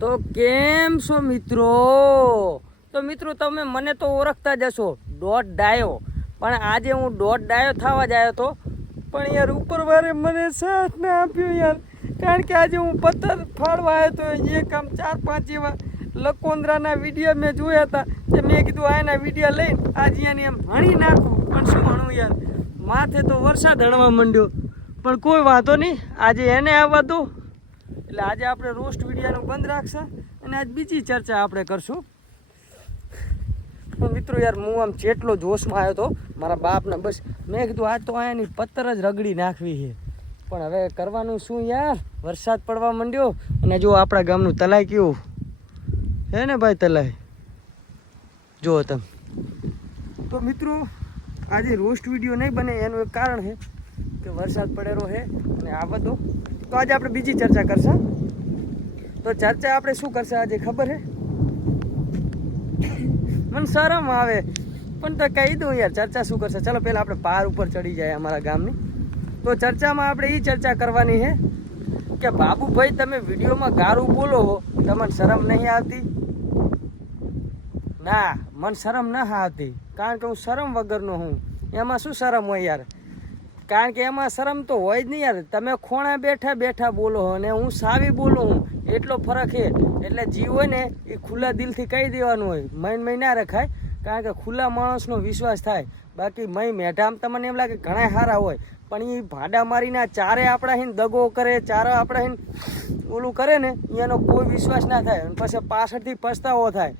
તો કેમ છો મિત્રો? તો મિત્રો, તમે મને તો ઓળખતા જ હશો દોઢ ડાયો. પણ આજે હું ડોટ ડાયો થવા જ આવ્યો હતો. પણ યાર, ઉપરવારે મને સાથ ના આપ્યો યાર. કારણ કે આજે હું પથ્થર ફાડવા આવ્યો હતો એક આમ ચાર પાંચ એવા લકોન્દ્રાના વીડિયો મેં જોયા હતા તે મેં કીધું આ એના વીડિયો લઈને આજે એની એમ હણી નાખું. પણ શું હણું યાર? માથે તો વરસાદ હણવા માંડ્યો. પણ કોઈ વાંધો નહીં, આજે એને આવવા દો. એટલે આજે આપણે રોસ્ટ વિડીયાનું બંધ રાખશે અને આજ બીજી ચર્ચા આપણે કરશું. તો મિત્રો યાર, હું આમ જેટલો જોશમાં આવ્યો હતો મારા બાપને બસ મેં કીધું આજ તો અહીંયાની પત્તર જ રગડી નાખવી છે. પણ હવે કરવાનું શું યાર? વરસાદ પડવા માંડ્યો અને જો આપણા ગામનું તલાય કેવું હે ને ભાઈ તલાઈ? જુઓ તમે. તો મિત્રો, આજે રોસ્ટ વીડિયો નહીં બને, એનું એક કારણ છે કે વરસાદ પડેલો છે અને આ બધો તો આજે આપણે બીજી ચર્ચા કરશું. તો ચર્ચા આપણે શું કરશે આજે ખબર છે મને શરમ આવે. પણ તો કહી દઉં યાર, ચર્ચા શું કરશે? ચલો પહેલાં આપણે પાર ઉપર ચડી જાય અમારા ગામની. તો ચર્ચામાં આપણે એ ચર્ચા કરવાની છે કે બાબુભાઈ, તમે વિડીયોમાં ગારું બોલો હો તમને શરમ નહીં આવતી? ના, મને શરમ ના આવતી. કારણ કે હું શરમ વગરનો હું. એમાં શું શરમ હોય યાર? કારણ કે એમાં શરમ તો હોય જ નહીં યાર. તમે ખોણા બેઠા બેઠા બોલો અને હું સાવી બોલું હું. એટલો ફરક છે. એટલે જીવ હોય ને એ ખુલ્લા દિલથી કહી દેવાનું હોય. મૈન મહિ ના રખાય. કારણ કે ખુલ્લા માણસનો વિશ્વાસ થાય. બાકી મય મેઢામ તમને એમ લાગે ઘણા સારા હોય. પણ એ ભાડા મારીને ચારે આપણા હિન દગો કરે, ચારે આપણા હિન ઓલું કરે ને એનો કોઈ વિશ્વાસ ના થાય. અને પછી પાછળથી પછતાવો થાય.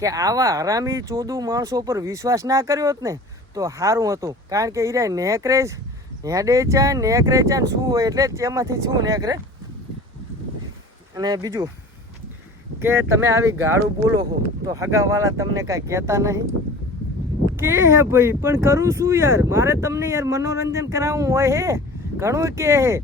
કે આવા હરામી, ચોદું માણસો પર વિશ્વાસ ના કર્યો હોત ને તો સારું હતું. કારણ કે ઈરા નેકરે જ હેડે છે, નેકરે છે ને શું હોય એટલે તેમાંથી શું નેકરે? અને બીજું, કે તમે આવી ગાળું બોલો હો, તો હગાવાલા તમને કાંઈ કહેતા નહીં? કે હે ભાઈ, પણ કરું શું યાર? મારે તમને યાર મનોરંજન કરાવવું હોય હે. ઘણું કે હે.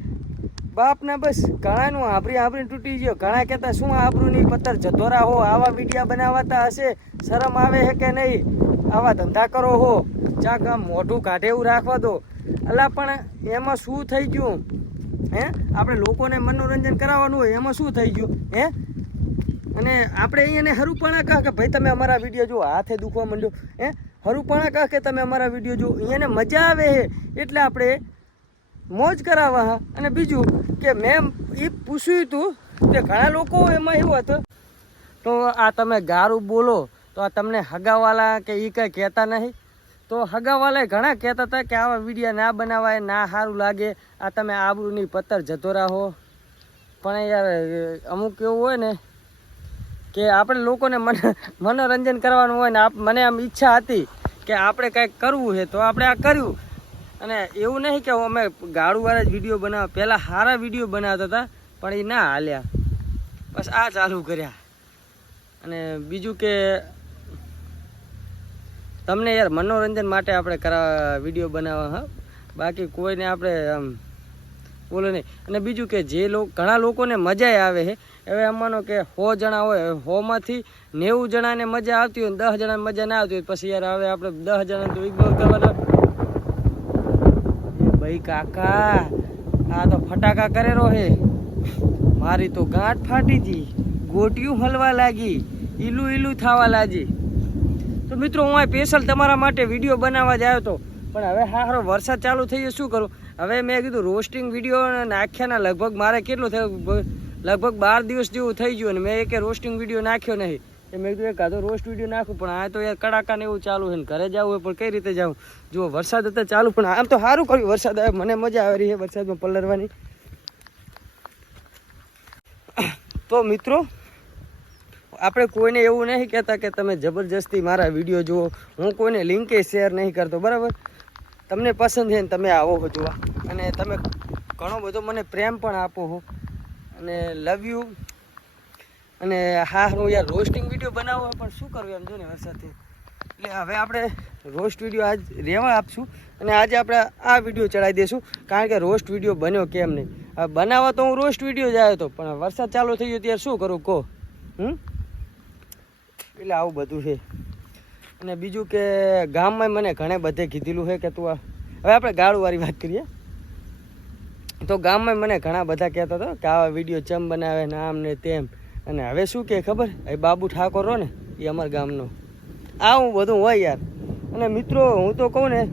બાપને બસ ઘણાનું આભરી આભરી તૂટી ગયો. ઘણા કહેતા, શું આબરૂની પત્તર જધોરા હો, આવા વિડીયા બનાવાતા હશે? શરમ આવે છે કે નહીં? આવા ધંધા કરો હો. ચાક આમ મોઢું કાઢે એવું રાખવા દો. અલા, પણ એમાં શું થઈ ગયું? હે? આપણે લોકોને મનોરંજન કરાવવાનું હોય, એમાં શું થઈ ગયું? હે? અને આપણે અહીંયાને હરુપણા કહા કે ભાઈ તમે અમારા વીડિયો જુઓ, હાથે દુખવા માંડ્યો. હે? હરુપણા કહે કે તમે અમારા વીડિયો જુઓ. અહીંયાને મજા આવે હે. એટલે આપણે મોજ કરાવવા હા. અને બીજું કે મેં એ પૂછ્યું હતું કે ઘણા લોકો એમાં એવું હતું. તો આ તમે ગારું બોલો. તો આ તમને હગાવાલા કે એ કંઈ કહેતા નહીં. તો હગાવાલાએ ઘણા કહેતા હતા કે આવા વીડિયો ના બનાવાય, ના સારું લાગે. આ તમે આબરૂની પત્તર જતો રહો. પણ યાર અમુક એવું હોય ને કે આપણે લોકોને મન, મનોરંજન કરવાનું હોય ને મને આમ ઈચ્છા હતી કે આપણે કાંઈક કરવું છે તો આપણે આ કર્યું. અને એવું નહીં કે અમે ગાળુવાળા જ વીડિયો બનાવ, પહેલાં સારા વીડિયો બનાવતા હતા, પણ એ ના હાલ્યા. બસ આ ચાલુ કર્યા. અને બીજું કે તમને યાર મનોરંજન માટે આપણે કરા વીડિયો બનાવવા, હા? બાકી કોઈને આપણે આમ બોલો નહીં. અને બીજું કે જે લોકો, ઘણા લોકોને મજા આવે છે. હવે એમ માનો કે સો જણા હોય સોમાંથી નેવું જણાને મજા આવતી હોય દસ જણાને મજા ના આવતી હોય, પછી યાર હવે આપણે દસ જણા તો ઇગ્નોર કરવાના. ભાઈ કાકા, આ તો ફટાકા કરેલો હે મારી તો ગાંઠ ફાટી હતી ગોટિયું હલવા લાગી. ઈલું ઈલું થવા લાગી. તો મિત્રો, હું આ સ્પેશિયલ તમારા માટે વીડિયો બનાવવા જ આવ્યો હતો. પણ હવે હારો વરસાદ ચાલુ થઈ ગયો, શું કરું? હવે મેં કીધું રોસ્ટિંગ વીડિયો નાખ્યાના લગભગ મારે કેટલું થયું? લગભગ બાર દિવસ જેવું થઈ ગયું અને મેં એકે રોસ્ટિંગ વીડિયો નાખ્યો નહીં. એ મેં કીધું, એક કાધો રોસ્ટ વીડિયો નાખું, પણ આ તો યાર કડાકા ને એવું ચાલુ છે ને ઘરે જવું હોય, પણ કઈ રીતે જાઉં? જો વરસાદ હતા ચાલુ, પણ આમ તો સારું કર્યું વરસાદ. આવે મને મજા આવી રહી છે વરસાદમાં પલરવાની તો મિત્રો આપણે કોઈને એવું નહીં કહેતા કે તમે જબરજસ્તી મારા વીડિયો જુઓ. હું કોઈને લિંકે શેર નહીં કરતો, બરાબર? તમને પસંદ છે ને તમે આવો હો જોવા. અને તમે ઘણો બધો મને પ્રેમ પણ આપો હો. અને લવ યુ અને હા, હું યાર રોસ્ટિંગ વીડિયો બનાવો પણ શું કરવું એમ જો ને વરસાદથી? એટલે હવે આપણે રોસ્ટ વીડિયો આજ રહેવા આપશું. અને આજે આપણે આ વીડિયો ચડાવી દઈશું. કારણ કે રોસ્ટ વીડિયો બન્યો કેમ નહીં? બનાવવા તો હું રોસ્ટ વીડિયો જ આવ્યો હતો, પણ વરસાદ ચાલુ થઈ ગયો ત્યારે શું કરું, કહો? હમ? એટલે આવું બધું છે. અને બીજું કે ગામમાં મને ઘણે બધે કીધેલું છે કે તું આ હવે આપણે ગાળુવાળી વાત કરીએ. તો ગામમાં મને ઘણા બધા કહેતા હતા કે આવા વીડિયો ચમ બનાવે ને આમ ને તેમ. અને હવે શું કે ખબર? એ બાબુ ઠાકોર ને, એ અમારા ગામનો. આવું બધું હોય યાર. અને મિત્રો, હું તો કહું ને,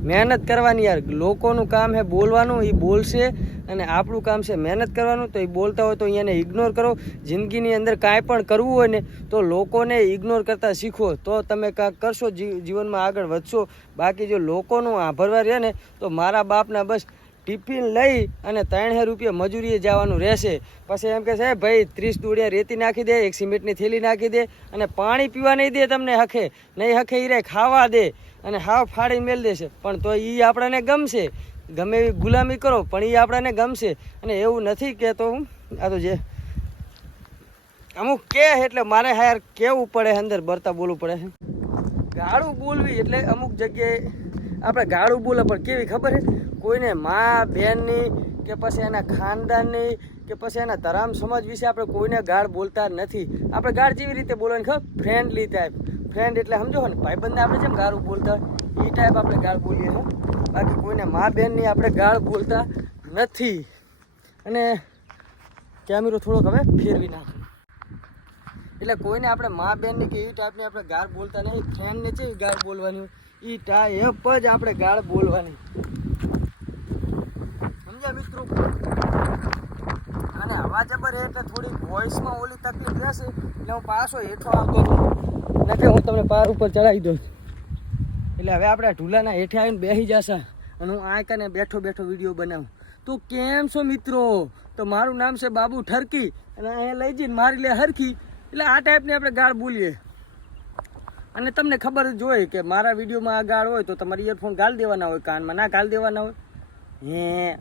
મહેનત કરવાની યાર. લોકોનું કામ છે બોલવાનું એ બોલશે અને આપણું કામ છે મહેનત કરવાનું, તો એ બોલતા હોય તો એને ઇગ્નોર કરો. જિંદગીની અંદર કાંઈ પણ કરવું હોય ને, તો લોકોને ઇગ્નોર કરતાં શીખો. તો તમે કાંઈક કરશો જીવનમાં આગળ વધશો. બાકી જો લોકોનું આભરવા રહે ને, તો મારા બાપના બસ ટિફિન લઈ અને ત્રણસો રૂપિયા મજૂરીએ જવાનું રહેશે. પછી એમ કે છે ભાઈ, ત્રીસ દોડિયા રેતી નાખી દે, એક સિમેન્ટની થેલી નાખી દે અને પાણી પીવા નહીં દે તમને હખે. નહીં હખે એ રે ખાવા દે. અને હાવ ફાડી મેળ દેશે. પણ તો એ આપણને ગમશે. ગમે એવી ગુલામી કરો, પણ એ આપણને ગમશે. અને એવું નથી કહેતો હું. આ તો જે અમુક કે એટલે મારે હાયર કેવું પડે અંદર, બરતા બોલવું પડે ગાળું બોલવી એટલે અમુક જગ્યાએ આપણે ગાળું બોલે, પણ કેવી ખબર છે? કોઈને મા બહેનની કે પછી એના ખાનદાનની કે પછી એના તરામ સમાજ વિશે આપણે કોઈને ગાળ બોલતા નથી. આપણે ગાળ જેવી રીતે બોલવાની ખબર? ફ્રેન્ડલી ટાઈપ ફ્રેન્ડ એટલે સમજો ને, ભાઈબંધને આપણે જેમ ગાળું બોલતા એ ટાઈપ આપણે ગાળ બોલીએ, હો? બાકી કોઈને મા બહેનની આપણે ગાળ બોલતા નથી. અને કેમેરો થોડોક હવે ફેરવી નાખો. એટલે કોઈને આપણે મા બેનની કે એ ટાઈપની આપણે ગાળ બોલતા નહીં ફ્રેન્ડને છે ગાળ બોલવાની એ ટાઈપ જ આપણે ગાળ બોલવાની. સમજ્યા મિત્રો? અને હવા જબર એટલે થોડી વોઇસમાં ઓલી તકલીફ રહેશે, એટલે હું પાછો હેઠો આવતો નથી હું તમને પાર ઉપર ચડાવી દઉં. એટલે હવે આપણે ઢુલાના હેઠે આવીને બેસી જશે અને હું આ કને બેઠો બેઠો વીડિયો બનાવું. તો કેમ છો મિત્રો? તો મારું નામ છે બાબુ ઠરકી અને અહીંયા લઈ જઈને મારી લે હરખી. એટલે આ ટાઈપની આપણે ગાળ બોલીએ. અને તમને ખબર જ હોય કે મારા વિડીયોમાં આ ગાળ હોય તો તમારે ઇયરફોન ગાળ દેવાના હોય, કાનમાં ના ગાળ દેવાના હોય. હે.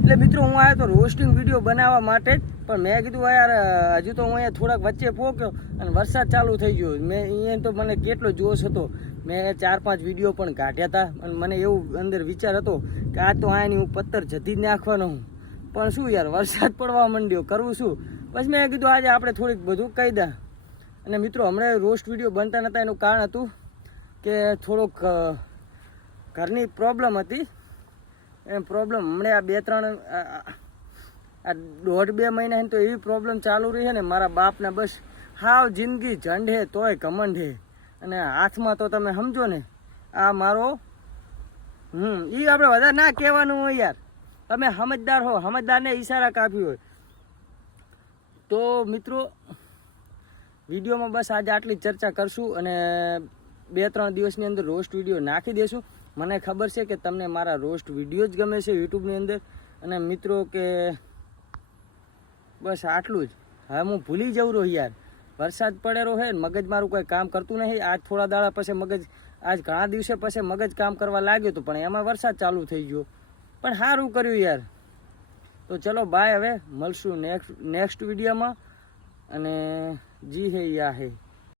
એટલે મિત્રો, હું આવ્યો તો રોસ્ટિંગ વીડિયો બનાવવા માટે જ, પણ મેં કીધું યાર, હજુ તો હું અહીંયા થોડાક વચ્ચે પોક્યો અને વરસાદ ચાલુ થઈ ગયો. મેં અહીંયા તો મને કેટલો જોશ હતો. મેં ચાર પાંચ વીડિયો પણ કાઢ્યા હતા અને મને એવું અંદર વિચાર હતો કે આ તો આની હું પથ્થર જતી જ નાખવાનો હું. પણ શું યાર, વરસાદ પડવા માંડ્યો, કરવું શું? પછી મેં કીધું, આજે આપણે થોડીક બધું કહી દા. અને મિત્રો, હમણાં રોસ્ટ વીડિયો બનતા નહોતા એનું કારણ હતું કે થોડોક ઘરની પ્રોબ્લેમ હતી. એ પ્રોબ્લેમ હમણાં આ બે ત્રણ આ- દોઢ બે મહિના તો એવી પ્રોબ્લેમ ચાલુ રહી છે ને, મારા બાપને બસ હાવ જિંદગી ઝંડ તોય કમંડ હે. અને હાથમાં તો તમે સમજો ને, આ મારો, હમ એ આપણે વધારે ના કહેવાનું હોય યાર. તમે સમજદાર હો, સમજદારને ઈશારા કાપ્યું હોય. તો મિત્રો, વિડીયોમાં બસ આજે આટલી ચર્ચા કરશું અને બે ત્રણ દિવસની અંદર રોસ્ટ વીડિયો નાખી દેશું. મને ખબર છે કે તમને મારા રોસ્ટ વીડિયો જ ગમે છે યુટ્યુબની અંદર. અને મિત્રો કે બસ આટલું જ. હવે હું ભૂલી જવું રહ્યો યાર. વરસાદ પડેલો છે મગજ મારું કોઈ કામ કરતું નહીં. આજ થોડા દાડા પછી મગજ, આજ ઘણા દિવસે પછી મગજ કામ કરવા લાગ્યું હતું પણ એમાં વરસાદ ચાલુ થઈ ગયો. પણ સારું કર્યું યાર. તો ચલો બાય હવે, મળશું નેક્સ્ટ નેક્સ્ટ વિડીયોમાં અને જી હે યા હે.